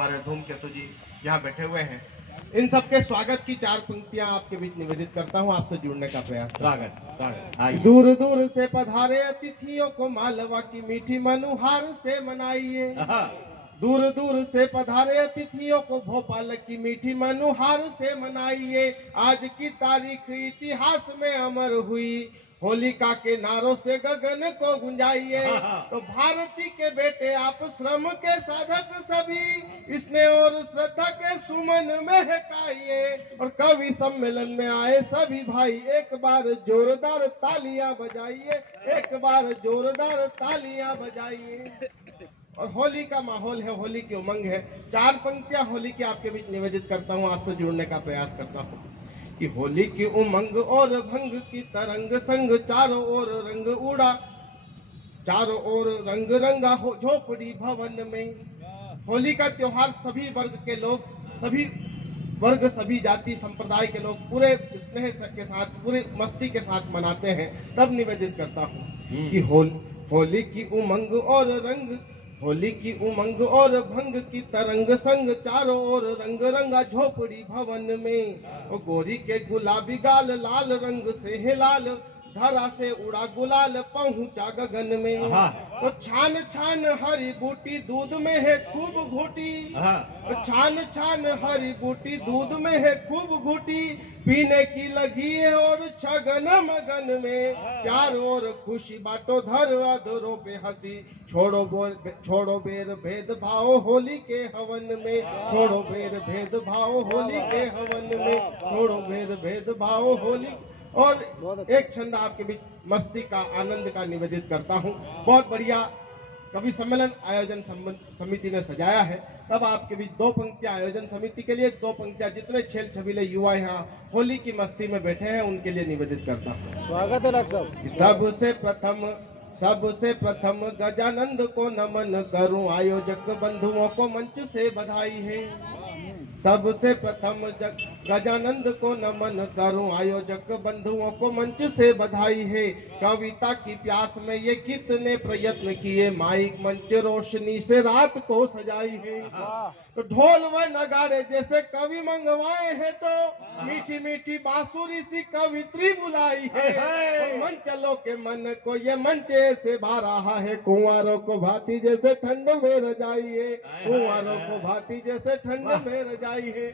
हमारे धूमकेतु जी यहाँ बैठे हुए हैं, इन सबके स्वागत की 4 पंक्तियां आपके बीच निवेदित करता हूँ, आपसे जुड़ने का प्रयास। स्वागत। दूर दूर से पधारे अतिथियों को मालवा की मीठी मनुहार से मनाइए। दूर दूर से पधारे अतिथियों को भोपाल की मीठी मनुहार से मनाइए। आज की तारीख इतिहास में अमर हुई, होलिका के नारों से गगन को गुंजाइए। तो भारती के बेटे आप श्रम के साधक सभी, स्नेह और श्रद्धा के सुमन महकाइए। और कवि सम्मेलन में आए सभी भाई, एक बार जोरदार तालियां बजाइए, एक बार जोरदार तालियां बजाइए। और होली का माहौल है, होली की उमंग है। 4 पंक्तियां होली की आपके बीच निवेदित करता हूं, आपसे जुड़ने का प्रयास करता हूं कि होली की उमंग और भंग की तरंग संग चारों ओर रंग उड़ा, चारों ओर रंग रंगा हो झोपड़ी भवन में। होली का त्योहार सभी वर्ग के लोग, सभी वर्ग, सभी जाति संप्रदाय के लोग पूरे स्नेह के साथ, पूरे मस्ती के साथ मनाते हैं। तब निवेदित करता हूँ कि होली की उमंग और रंग, होली की उमंग और भंग की तरंग संग चारों ओर रंग रंगा झोपड़ी भवन में। ओ गोरी के गुलाबी गाल लाल रंग से है लाल, धरा से उड़ा गुलाल पहुंचा गगन में। तो छान छान हरी बूटी दूध में है खूब घूटी, छान छान हरी बूटी दूध में है खूब घूटी, पीने की लगी है और छगन मगन में। प्यार और खुशी बाटो धर अधरों पे हंसी, छोड़ो बेर भेदभाव होली के हवन में, छोड़ो बेर भेदभाव होली के हवन में, छोड़ो बेर भेदभाव होली। और एक छंद आपके बीच मस्ती का, आनंद का निवेदित करता हूँ। बहुत बढ़िया कवि सम्मेलन आयोजन समिति ने सजाया है। तब आपके बीच 2 पंक्तियां आयोजन समिति के लिए, 2 पंक्तियां जितने छेल छबीले युवा यहाँ होली की मस्ती में बैठे हैं उनके लिए निवेदित करता हूँ। स्वागत है डॉक्टर साहब। सबसे प्रथम गजानंद को नमन करूं, आयोजक बंधुओं को मंच से बधाई है। सबसे प्रथम गजानंद को नमन करूं, आयोजक बंधुओं को मंच से बधाई है। कविता की प्यास में ये कितने प्रयत्न किए, माइक मंच रोशनी से रात को सजाई है। तो ढोल व नगाड़े जैसे कवि मंगवाए हैं, तो मीठी मीठी बांसुरी सी कवित्री बुलाई है। और मंचलों के मन को ये मंच से भा रहा है, कुंवारों को भाती जैसे ठंड में रजाई है, कुंवारों को भाती जैसे ठंड में रजाई है।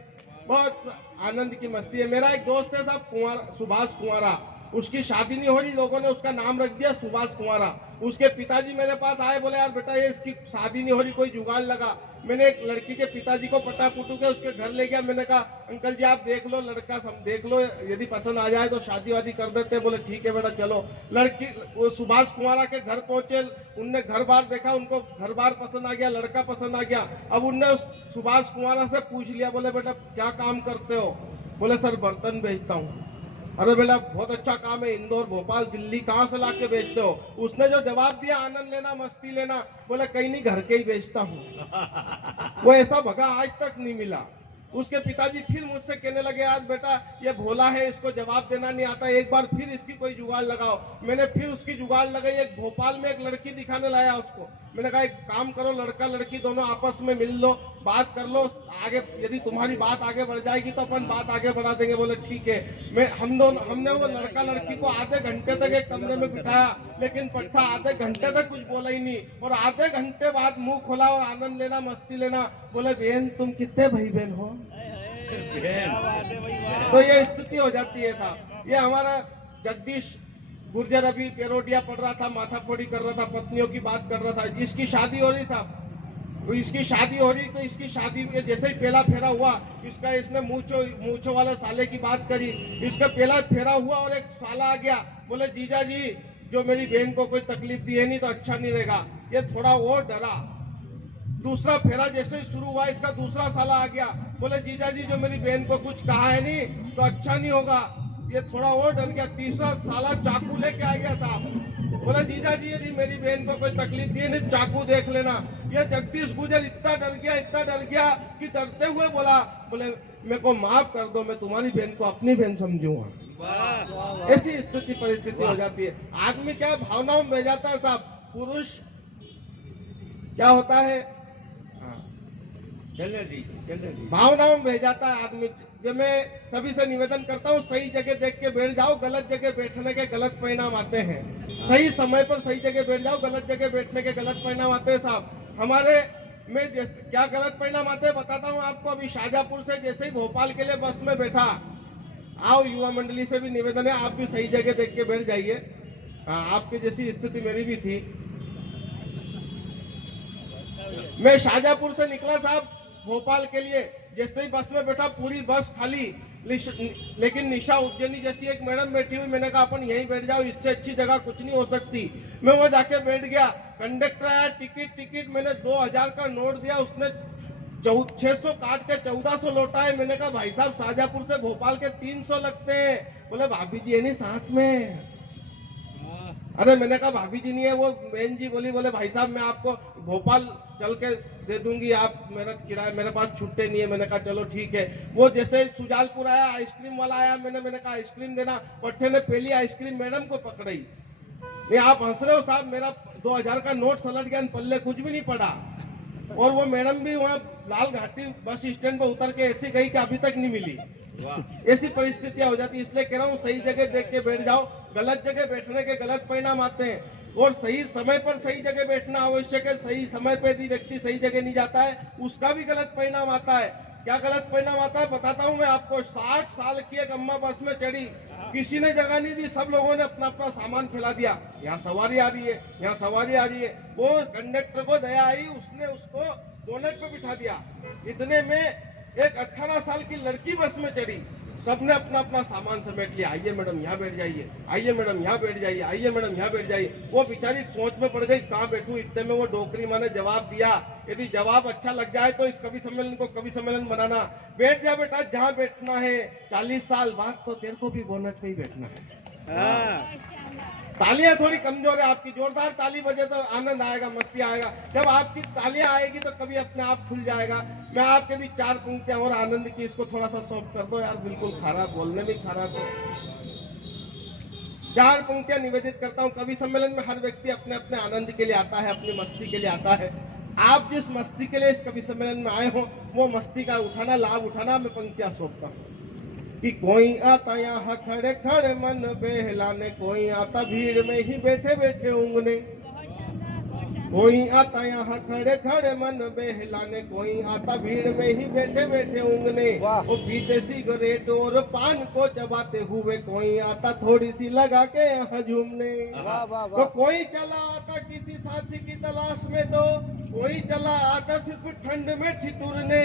बहुत आनंद की मस्ती है। मेरा एक दोस्त है साहब, सुभाष कुंवारा, उसकी शादी नहीं हो रही, लोगों ने उसका नाम रख दिया सुभाष कुंवारा। उसके पिताजी मेरे पास आए, बोले यार बेटा ये इसकी शादी नहीं हो रही, कोई जुगाड़ लगा। मैंने एक लड़की के पिताजी को पटा पुटू के उसके घर ले गया। मैंने कहा अंकल जी आप देख लो, लड़का देख लो, यदि पसंद आ जाए तो शादी वादी कर देते। बोले ठीक है बेटा चलो। लड़की वो सुभाष कुंवारा के घर पहुंचे, उनने घर बार देखा, उनको घर बार पसंद आ गया, लड़का पसंद आ गया। अब उनने उस सुभाष कुंवारा से पूछ लिया, बोले बेटा क्या काम करते हो? बोले सर बर्तन बेचता हूँ। अरे बेटा बहुत अच्छा काम है, इंदौर भोपाल दिल्ली कहाँ से लाके बेचते हो? उसने जो जवाब दिया, आनंद लेना मस्ती लेना, बोले कहीं नहीं घर के ही बेचता हूँ। वो ऐसा भगा आज तक नहीं मिला। उसके पिताजी फिर मुझसे कहने लगे आज बेटा ये भोला है, इसको जवाब देना नहीं आता, एक बार फिर इसकी कोई जुगाड़ लगाओ। मैंने फिर उसकी जुगाड़ लगाई, एक भोपाल में एक लड़की दिखाने लाया उसको। मैंने कहा एक काम करो, लड़का लड़की दोनों आपस में मिल लो, बात कर लो, आगे यदि तुम्हारी बात आगे बढ़ जाएगी तो अपन बात आगे बढ़ा देंगे। बोले ठीक है। हमने वो लड़का लड़की को आधे घंटे तक एक कमरे में बिठाया, लेकिन पट्टा आधे घंटे तक कुछ बोला ही नहीं। और आधे घंटे बाद मुंह खोला और आनंद लेना मस्ती लेना, बोले बहन तुम कितने भाई बहन हो? तो ये स्थिति हो जाती है साहब। ये हमारा जगदीश गुर्जर अभी पेरोडिया पढ़ रहा था, माथाफोड़ी कर रहा था, पत्नियों की बात कर रहा था। इसकी शादी हो रही साहब, इसकी शादी हो रही, तो इसकी शादी में जैसे ही पहला फेरा हुआ, इसने मूछो वाले साले की बात करी। इसका पहला फेरा हुआ और एक साला आ गया, बोले जीजा जी जो मेरी बहन को कोई तकलीफ दी है नहीं तो अच्छा नहीं रहेगा। ये थोड़ा और डरा। दूसरा फेरा जैसे ही शुरू हुआ, इसका दूसरा साला आ गया, बोले जीजा जी जो मेरी बहन को कुछ कहा है नहीं तो अच्छा नहीं होगा। ये थोड़ा और डर गया। तीसरा साला चाकू लेके आ गया साहब, बोले जीजा जी यदि मेरी बहन को कोई तकलीफ दी है नहीं चाकू देख लेना। ये जगदीश गुर्जर इतना डर गया कि डरते हुए बोला, बोले मेरे को माफ कर दो, मैं तुम्हारी बहन को अपनी बहन समझूंगा। ऐसी स्थिति परिस्थिति हो जाती है। आदमी क्या भावनाओं में बह जाता है साहब। पुरुष क्या होता है, चले दीजिए। भावनाओं में बह जाता है आदमी। जब मैं सभी से निवेदन करता हूँ, सही जगह देख के बैठ जाओ, गलत जगह बैठने के गलत परिणाम आते हैं। सही समय पर सही जगह बैठ जाओ, गलत जगह बैठने के गलत परिणाम आते हैं साहब। हमारे में क्या गलत परिणाम आते हैं बताता हूँ आपको। अभी शाहजहांपुर से जैसे ही भोपाल के लिए बस में बैठा, आओ युवा मंडली से भी निवेदन है, आप भी सही जगह देख के बैठ जाइए। आपकी जैसी स्थिति मेरी भी थी। मैं शाहजहांपुर से निकला साहब भोपाल के लिए, जैसे ही बस में बैठा पूरी बस खाली, लेकिन निशा उज्जैनी जैसी एक मैडम बैठी हुई। मैंने कहा अपन यहीं बैठ जाओ, इससे अच्छी जगह कुछ नहीं हो सकती। मैं वहां जाके बैठ गया। कंडक्टर आया, टिकट मैंने 2000 का नोट दिया, उसने 600 काट के 1400 लौटा है। मैंने कहा भाई साहब शाहजहांपुर से भोपाल के 300 लगते हैं। बोले भाभी जी है नहीं साथ में। अरे मैंने कहा भाभी जी नहीं है, वो बहन जी बोली, बोले भाई साहब मैं आपको भोपाल चल के दे दूंगी, आप मेरा किराया, मेरे पास छुट्टे नहीं है। मैंने कहा चलो ठीक है। वो जैसे सुजालपुर आया, आइसक्रीम वाला आया, मैंने कहा आइसक्रीम देना। पट्टे ने पहली आइसक्रीम मैडम को पकड़ाई। नहीं आप हंस रहे हो साहब, मेरा 2000 का नोट सलट गया, पल्ले कुछ भी नहीं पड़ा। और वो मैडम भी वहाँ लाल घाटी बस स्टैंड पर उतर के ऐसी गई कि अभी तक नहीं मिली। ऐसी परिस्थितियां हो जाती है। इसलिए कह रहा हूँ सही जगह देख के बैठ जाओ, गलत जगह बैठने के गलत परिणाम आते हैं। और सही समय पर सही जगह बैठना आवश्यक है। सही समय पर यदि व्यक्ति सही जगह नहीं जाता है, उसका भी गलत परिणाम आता है। क्या गलत परिणाम आता है बताता हूँ मैं आपको। 60 साल की एक अम्मा बस में चढ़ी, किसी ने जगह नहीं दी, सब लोगों ने अपना अपना सामान फैला दिया। यहाँ सवारी आ रही है, यहाँ सवारी आ रही है। वो कंडक्टर को दया आई, उसने उसको बोनेट पे बिठा दिया। इतने में एक 18 साल की लड़की बस में चढ़ी, सबने अपना अपना सामान समेट लिया। आइए मैडम यहाँ बैठ जाइए, आइए मैडम यहाँ बैठ जाइए, आइए मैडम यहाँ बैठ जाइए। वो बेचारी सोच में पड़ गई कहाँ बैठूं। इतने में वो डोकरी माँ ने जवाब दिया, यदि जवाब अच्छा लग जाए तो इस कवि सम्मेलन को कवि सम्मेलन बनाना। बैठ जा बेटा जहाँ बैठना है, 40 साल बाद तो तेरे को भी बोनट पे ही बैठना है। तालियां थोड़ी कमजोर है आपकी, जोरदार ताली बजे तो आनंद आएगा, मस्ती आएगा। जब आपकी तालियां आएगी तो कभी अपने आप खुल जाएगा। मैं आपके भी 4 पंक्तियां और आनंद की, इसको थोड़ा सा सॉफ्ट कर दो यार, बिल्कुल खराब, बोलने में खराब है। 4 पंक्तियां निवेदित करता हूं। कवि सम्मेलन में हर व्यक्ति अपने अपने आनंद के लिए आता है, अपनी मस्ती के लिए आता है। आप जिस मस्ती के लिए इस कवि सम्मेलन में आए हो, वो मस्ती का उठाना, लाभ उठाना मैं पंक्तियां सौंपता हूँ। कि कोई आता यहाँ खड़े खड़े मन बहलाने, कोई आता भीड़ में ही बैठे बैठे ऊँगने। कोई आता यहाँ खड़े खड़े मन बहलाने, कोई आता भीड़ में ही बैठे बैठे ऊँगने। वो पीते सिगरेट और पान को चबाते हुए, कोई आता थोड़ी सी लगा के यहाँ झूमने। तो कोई चला आता किसी साथी की तलाश में, तो कोई चला आता सिर्फ ठंड में ठिठुरने।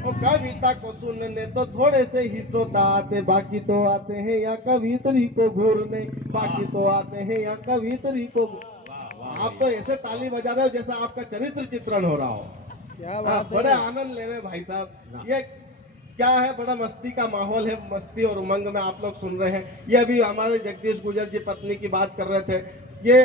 और कविता को सुनने तो थोड़े से ही श्रोता आते, बाकी तो आते हैं यहाँ कवित्री को घूरने। बाकी तो आते हैं यहाँ कवित्री को। आप तो ऐसे ताली बजा रहे हो जैसा आपका चरित्र चित्रण हो रहा हो। क्या बात है, बड़े आनंद ले रहे हैं भाई साहब। ये क्या है, बड़ा मस्ती का माहौल है, मस्ती और उमंग में आप लोग सुन रहे हैं। ये अभी हमारे जगदीश गुजर जी पत्नी की बात कर रहे थे। ये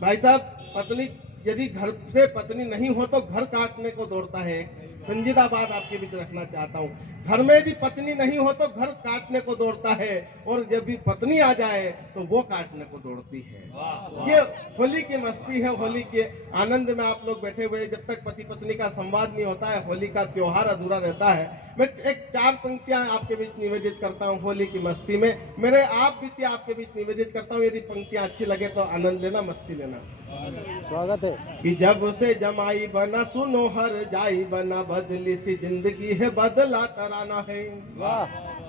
भाई साहब, पत्नी यदि घर से पत्नी नहीं हो तो घर काटने को दौड़ता है। संजीदा बात आपके बीच रखना चाहता हूँ। घर में यदि पत्नी नहीं हो तो घर काटने को दौड़ता है, और जब भी पत्नी आ जाए तो वो काटने को दौड़ती है। ये होली की मस्ती है, होली के आनंद में आप लोग बैठे हुए। जब तक पति पत्नी का संवाद नहीं होता है, होली का त्योहार अधूरा रहता है। मैं एक 4 पंक्तियां आपके बीच निवेदित करता हूँ होली की मस्ती में। मेरे आप बीती आपके बीच निवेदित करता हूँ। यदि पंक्तियां अच्छी लगे तो आनंद लेना, मस्ती लेना। स्वागत है। कि जब से जमाई बना सुनो हर जाई बना, बदली सी जिंदगी है बदला तराना है।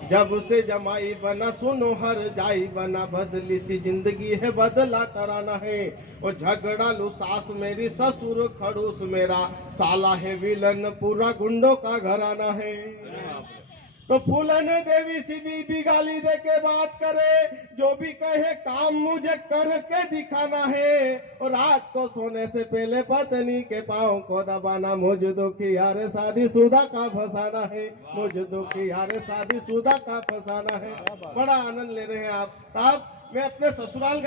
जब से जमाई बना सुनो हर जाई बना, बदली सी जिंदगी है बदला तराना है। और झगड़ालू सास मेरी, ससुर खड़ूस मेरा, साला है विलन पूरा गुंडों का घराना है। तो फूलन देवी सी बीबी गाली दे के बात करे, जो भी कहे काम मुझे करके दिखाना है। और रात को सोने से पहले पत्नी के पाँव को दबाना, मुझ दुखी यार शादी शुदा का फसाना है। मुझ दुखी यार शादी शुदा का फसाना है। बड़ा आनंद ले रहे हैं आप साहब। मैं अपने ससुराल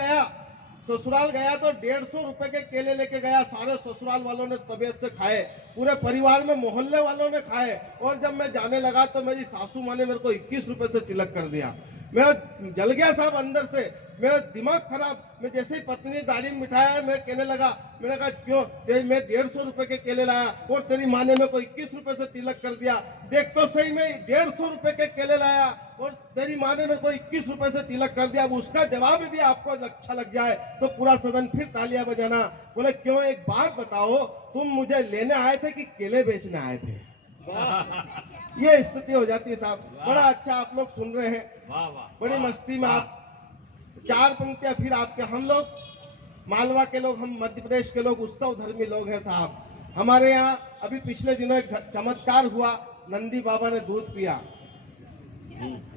गया तो 150 रुपए के केले लेके गया। सारे ससुराल वालों ने तबीयत से खाए, पूरे परिवार में मोहल्ले वालों ने खाए। और जब मैं जाने लगा तो मेरी सासू माँ ने मेरे को 21 रुपए से तिलक कर दिया। मैं जल गया साहब अंदर से। मेरा दिमाग खराब। मैं जैसे ही पत्नी ने गाड़ी में बिठाया, मैं कहने लगा, मैंने कहा क्यों? मैं 150 रुपए के केले लाया और तेरी माँ ने मेरे को 21 रुपए से तिलक कर दिया। देख तो सही, मैं 150 रुपए के केले लाया और तेरी माँ ने मेरे को 21 रुपए से तिलक कर दिया। अब उसका जवाब दिया आपको अच्छा लग जाए तो पूरा सदन फिर तालियां बजाना। बोले क्यों? एक बात बताओ, तुम मुझे लेने आए थे कि केले बेचने आए थे? ये स्थिति हो जाती है साहब। बड़ा अच्छा आप लोग सुन रहे हैं, बड़ी मस्ती में आप। 4 पंक्तियां फिर आपके। हम लोग मालवा के लोग, हम मध्य प्रदेश के लोग उत्सव धर्मी लोग हैं साहब। हमारे यहाँ अभी पिछले दिनों एक चमत्कार हुआ, नंदी बाबा ने दूध पिया।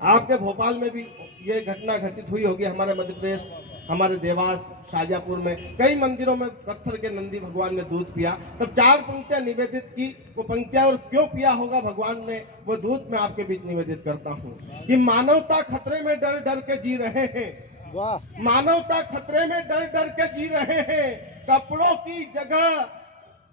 आपके भोपाल में भी ये घटना घटित हुई होगी। हमारे मध्य प्रदेश, हमारे देवास, शाजापुर में कई मंदिरों में पत्थर के नंदी भगवान ने दूध पिया। तब 4 पंक्तियां निवेदित की। वो पंक्तियां और क्यों पिया होगा भगवान ने वो दूध, मैं आपके बीच निवेदित करता हूँ कि मानवता खतरे में डर डर के जी रहे हैं। मानवता खतरे में डर डर के जी रहे हैं। कपड़ों की जगह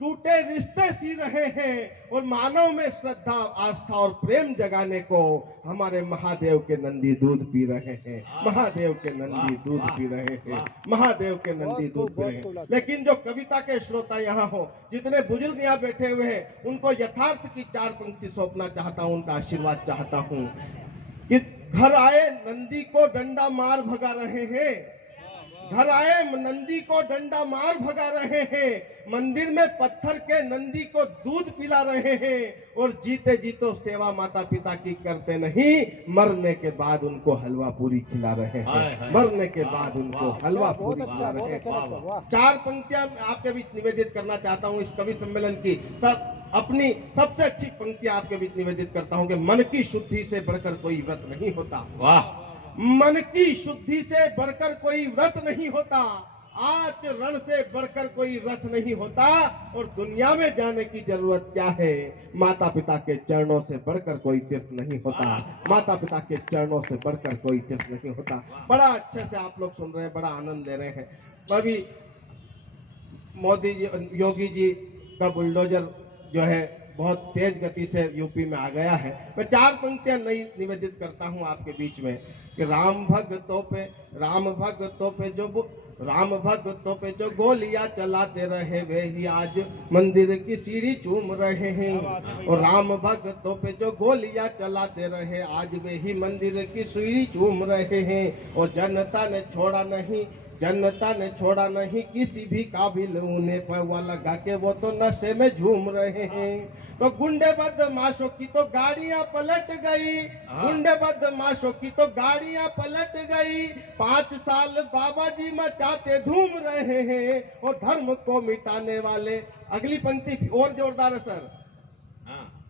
टूटे रिश्ते सी रहे हैं और मानव में श्रद्धा, आस्था और प्रेम जगाने को हमारे महादेव के नंदी दूध पी रहे हैं। महादेव के नंदी दूध पी रहे हैं। महादेव के नंदी दूध पी रहे हैं। लेकिन जो कविता के श्रोता यहाँ हो, जितने बुजुर्ग यहाँ बैठे हुए हैं, उनको यथार्थ की 4 पंक्ति सौंपना चाहता हूँ, उनका आशीर्वाद चाहता हूँ कि घर आए नंदी को डंडा मार भगा रहे हैं। घर आए नंदी को डंडा मार भगा रहे हैं। मंदिर में पत्थर के नंदी को दूध पिला रहे हैं और जीते जी तो सेवा माता पिता की करते नहीं, मरने के बाद उनको हलवा पूरी खिला रहे हैं। मरने के बाद उनको हलवा पूरी खिला रहे हैं। 4 पंक्तियां आपके बीच निवेदित करना चाहता हूं इस कवि सम्मेलन की। सर, अपनी सबसे अच्छी पंक्तियां आपके बीच निवेदित करता हूं कि मन की शुद्धि से बढ़कर कोई व्रत नहीं होता। वाह! मन की शुद्धि से बढ़कर कोई व्रत नहीं होता। आचरण से बढ़कर कोई रथ नहीं होता। और दुनिया में जाने की जरूरत क्या है? माता पिता के चरणों से बढ़कर कोई तीर्थ नहीं होता। माता पिता के चरणों से बढ़कर कोई तीर्थ नहीं होता। बड़ा अच्छे से आप लोग सुन रहे हैं, बड़ा आनंद ले रहे हैं। अभी मोदी जी, योगी जी का बुलडोजर जो है बहुत तेज गति से यूपी में आ गया है। मैं 4 पंक्तियां नई निवेदित करता हूं आपके बीच में कि राम भक्तों पे जो गोलियां चलाते रहे वे ही आज मंदिर की सीढ़ी चूम रहे हैं। और राम भक्तों पे जो गोलियां चलाते रहे आज वे ही मंदिर की सीढ़ी चूम रहे हैं। और जनता ने छोड़ा नहीं किसी भी काबिल उन्हें, पर लगा के वो तो नशे में झूम रहे हैं। तो गुंडे बदमाशों की तो गाड़ियां पलट गई। गुंडे बदमाशों की तो गाड़ियां पलट गई। 5 साल बाबा जी मचाते धूम रहे हैं और धर्म को मिटाने वाले। अगली पंक्ति और जोरदार है सर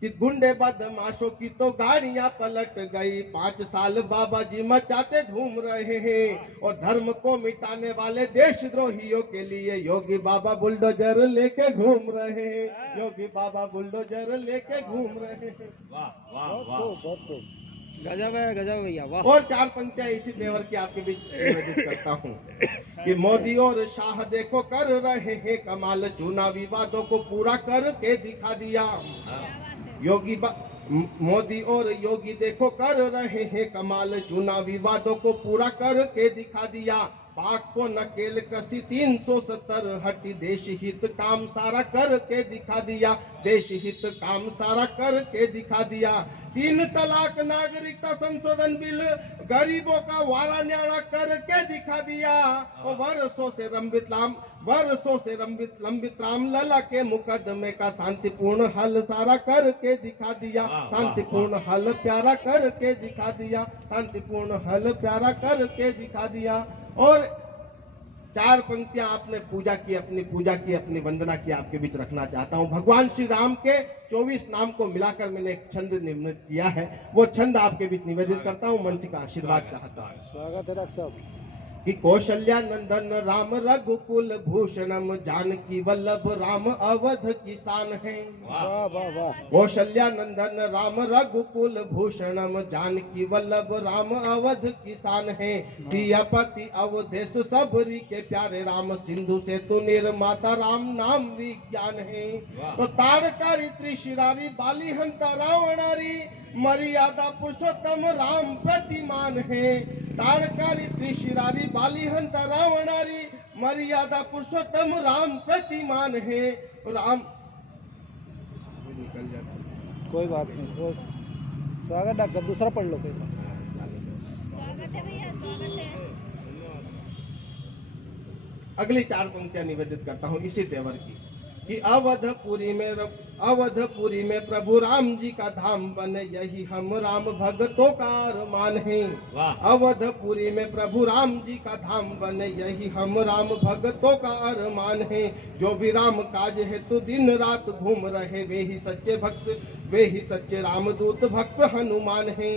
कि गुंडे बदमाशों की तो गाड़ियां पलट गई। 5 साल बाबा जी मचाते धूम रहे हैं और धर्म को मिटाने वाले देशद्रोहियों के लिए योगी बाबा बुलडोजर लेके घूम रहे हैं। योगी बाबा बुलडोजर लेके घूम रहे हैं। वाह वाह वाह, गजब है, गजब भैया, वाह। और 4 पंक्तियां इसी देवर की आपके बीच निवेदित करता हूँ कि मोदी और शाह देखो कर रहे हैं कमाल, चुनावी वादों को पूरा करके दिखा दिया। मोदी और योगी देखो कर रहे हैं कमाल, चुनावी वादों को पूरा करके दिखा दिया। पाक को नकेल कसी 370 हटी, देश हित काम सारा करके दिखा दिया। देश हित काम सारा करके दिखा दिया। 3 तलाक नागरिकता संशोधन बिल गरीबों का वारा न्यारा करके दिखा दिया। और वर्षों से लंबित रामलला के मुकदमे का शांतिपूर्ण हल सारा करके दिखा दिया। शांतिपूर्ण हल प्यारा करके दिखा दिया। शांतिपूर्ण हल प्यारा करके दिखा दिया। और 4 पंक्तियां आपने पूजा की, अपनी वंदना की, आपके बीच रखना चाहता हूं। भगवान श्री राम के 24 नाम को मिलाकर मैंने एक छंद निर्मित किया है, वो छंद आपके बीच निवेदित करता हूं। मंच का आशीर्वाद चाहता हूं। स्वागत है डॉक्टर साहब। कि कौशल्या नंदन राम रघुकुल भूषणम, जानकी वल्लभ राम अवध की शान है। वाह वाह वाह। कौशल्या नंदन राम रघुकुल भूषणम, जानकी वल्लभ राम अवध की शान है। सियापति अवधेश सबरी के प्यारे राम, सिंधु से तो निर्माता राम नाम विज्ञान है। तो तारकारी त्रिशिरारी बाली हंता रावणारी, मर्यादा पुरुषोत्तम राम प्रतिमान है। ताड़कारी त्रिशिरारी बालीहंत रावणारी मर्यादा पुरुषोत्तम राम प्रतिमान है। राम निकल जाता। कोई बात नहीं, कोई स्वागत डॉक्टर साहब, दूसरा पढ़ लो कोई। स्वागत है भैया, स्वागत है। अगली 4 पंक्तियां निवेदित करता हूं इसी तेवर की कि अवधपुरी में प्रभु राम जी का धाम बने, यही हम राम भक्तों का अरमान है। अवधपुरी में प्रभु राम जी का धाम बने, यही हम राम भक्तों का अरमान है। जो भी राम काज है तो दिन रात घूम रहे, वे ही सच्चे भक्त, वे ही सच्चे रामदूत भक्त हनुमान है।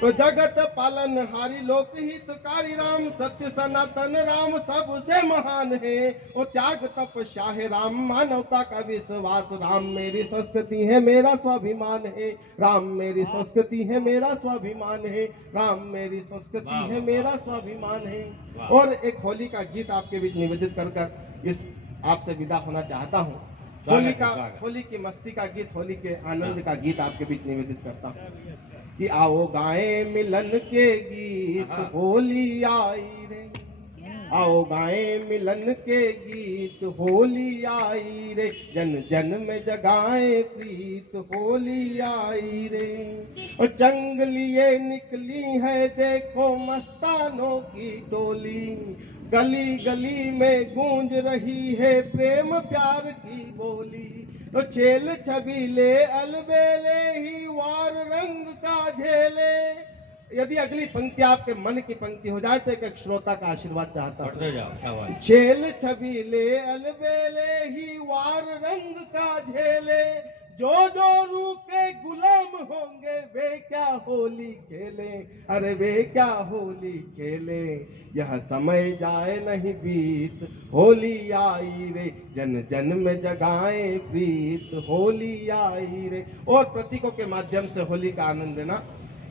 तो जगत पालन हारी लोक हितकारी राम, सत्य सनातन राम सबसे महान है। वो त्याग तपस्या है राम, मानवता का विश्वास राम, मेरी संस्कृति है मेरा स्वाभिमान है। राम मेरी संस्कृति है मेरा स्वाभिमान है। राम मेरी संस्कृति है मेरा स्वाभिमान है। और एक होली का गीत आपके बीच निवेदित कर इस आपसे विदा होना चाहता हूँ। होली की मस्ती का गीत, होली के आनंद का गीत आपके बीच निवेदित करता हूँ कि आओ गाएं मिलन के गीत, होली आई रे। आओ गाएं मिलन के गीत, होली आई रे। जन जन में जगाएं प्रीत, होली आई रे। और चंग लिए निकली है देखो मस्तानों की टोली, गली गली में गूंज रही है प्रेम प्यार की बोली। तो छेल छबीले अलबेले ही वार रंग का झेले। यदि अगली पंक्ति आपके मन की पंक्ति हो जाए तो एक श्रोता का आशीर्वाद चाहता हूँ। छेल छबीले अलबेले ही वार रंग का झेले, जो जो रू के गुलाम होंगे वे क्या होली खेले। अरे वे क्या होली खेले, यह समय जाए नहीं बीत, होली आई रे। जन जन में जगाए प्रीत, होली आई रे। और प्रतीकों के माध्यम से होली का आनंद लेना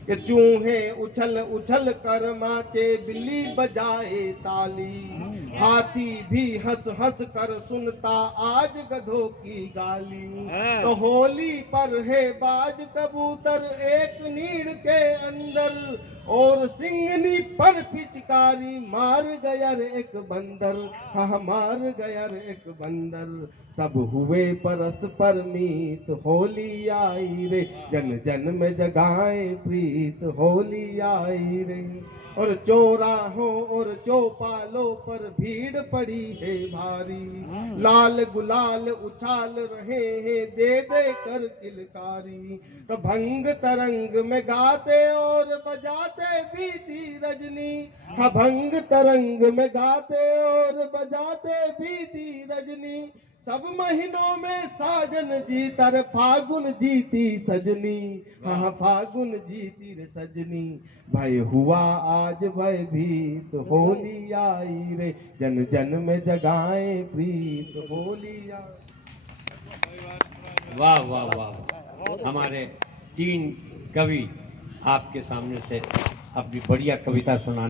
कि चूहे उछल उछल कर माचे, बिल्ली बजाए ताली, हाथी भी हंस हंस कर सुनता आज गधों की गाली। तो होली पर है बाज कबूतर एक नीड़ के अंदर, और सिंगनी पर पिचकारी मार गया रे एक बंदर। हाँ मार गया रे एक बंदर, सब हुए परस्पर मीत, होली आई रे। जन जन में जगाए प्रीत, होली आई रे। और चौराहों और चौपालों पर भीड़ पड़ी है भारी, लाल गुलाल उछाल रहे हैं दे दे कर किलकारी। तो भंग तरंग में गाते और बजाते बीती रजनी, हाँ भंग तरंग में गाते और बजाते बीती रजनी। सब महीनों में साजन जी तर फागुन जीती सजनी, हाँ फागुन जीती रे सजनी। भय हुआ आज भयभीत, होली आई रे। जन जन में जगाए प्रीत, होली आई। वाह वाह वाह। हमारे 3 कवि आपके सामने से अपनी बढ़िया कविता सुना